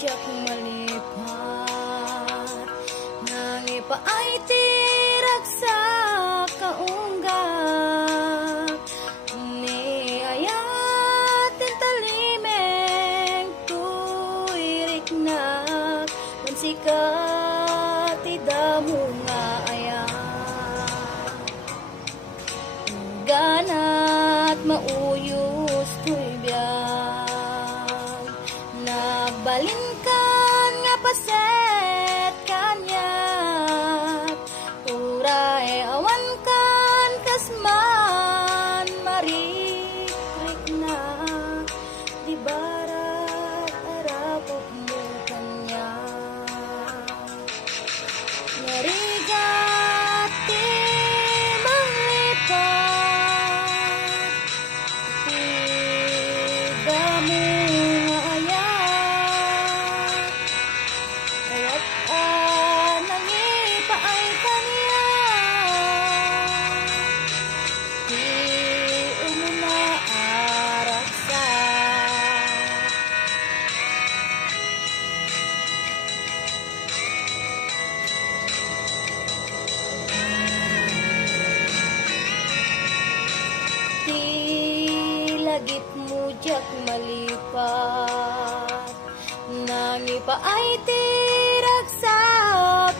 jak malipat, nangipa ay tirag sa kaunggap, ni ayatin talimeng tuirik na mansikat idamo nga ayan, ganat mauyos ko'y biyag, nagbalinkan nga paset kanyak, uray awan kan kasman marikrik na, di barat arapok mo kanya, narigat ti manglipat, damo nga ayan, kaya't nangipa ay kanya, di umuna araksa. Di lagit mo jak malipat, nangipa ay tirag sa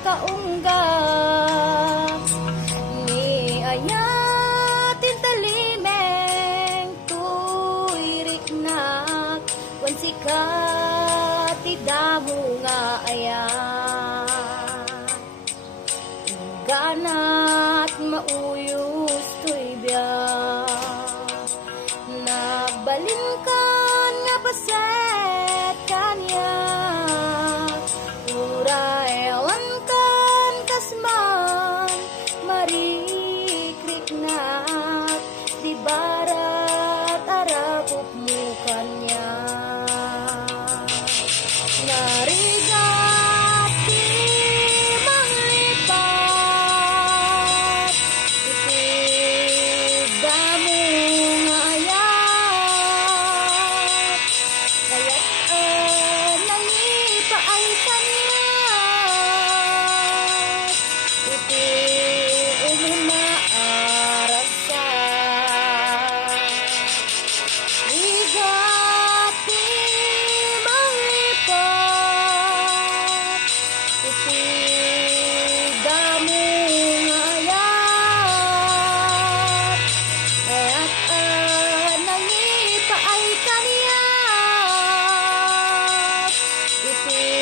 kaunggap, ni ayatin talimeng tuirik na wansikat idamo nga ayan, ganat mauyos to'y biyag, nagbalinkan nga paset kanyak, uray awan kan kasman marikrik na, di barat arapok mo kanya, narigat di manglipat, damo nga ayan, kaya't nangipa ay kanya, iti umuna arasa, rigat di manglipat, iti damo nga ayan, kaya't nangipa ay kanya, iti